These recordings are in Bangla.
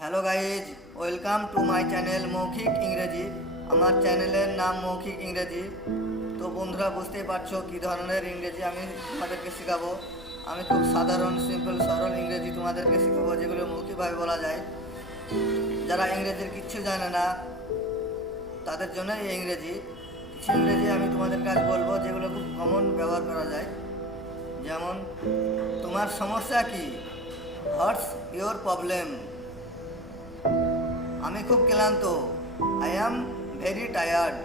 Hello guys, welcome to my channel মৌখিক ইংরেজি। আমার চ্যানেলের নাম মৌখিক ইংরেজি। তো বন্ধুরা, বুঝতেই পারছো কী ধরনের ইংরেজি আমি তোমাদেরকে শেখাবো। আমি খুব সাধারণ, সিম্পল, সরল ইংরেজি তোমাদেরকে শেখাবো, যেগুলো মৌখিকভাবে বলা যায়। যারা ইংরেজির কিচ্ছু জানে না তাদের জন্য এই ইংরেজি। কিছু ইংরেজি আমি তোমাদের কাছে বলবো যেগুলো খুব কমন ব্যবহার করা যায়। যেমন, তোমার সমস্যা কি? What's your problem? আমি খুব ক্লান্ত। I am very tired.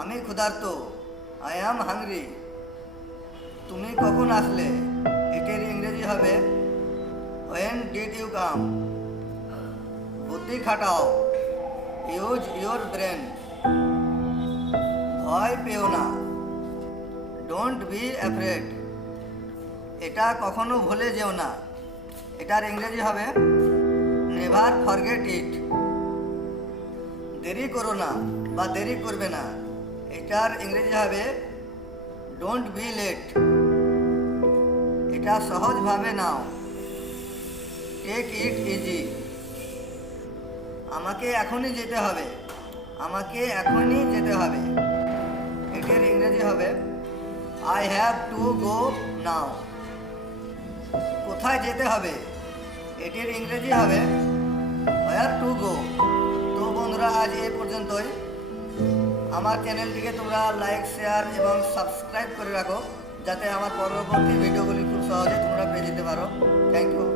আমি ক্ষুধার্ত। I am hungry. তুমি কখন আসলে? এটির ইংরেজি হবে হোয়েন ডিড ইউ কাম। বুদ্ধি খাটাও। Use your brain. ভয় পেও না। Don't be afraid. এটা কখনো ভুলে যেও না। এটার ইংরেজি হবে নেভার ফরগেট ইট। দেরি করো না বা দেরি করবে না। এটার ইংরেজি হবে ডোন্ট বি লেট। এটা সহজভাবে নাও। Take it easy. আমাকে এখনই যেতে হবে। আমাকে এখনই যেতে হবে। এটির ইংরেজি হবে আই হ্যাভ টু গো নাও। কোথায় যেতে হবে? এটির ইংরেজি হবে হোয়ার টু গো। তো বন্ধুরা, আজ এই পর্যন্তই। আমার চ্যানেলটিকে তোমরা লাইক, শেয়ার এবং সাবস্ক্রাইব করে রাখো, যাতে আমার পরবর্তী ভিডিওগুলি খুব সহজে তোমরা পেয়ে যেতে পারো। Thank you.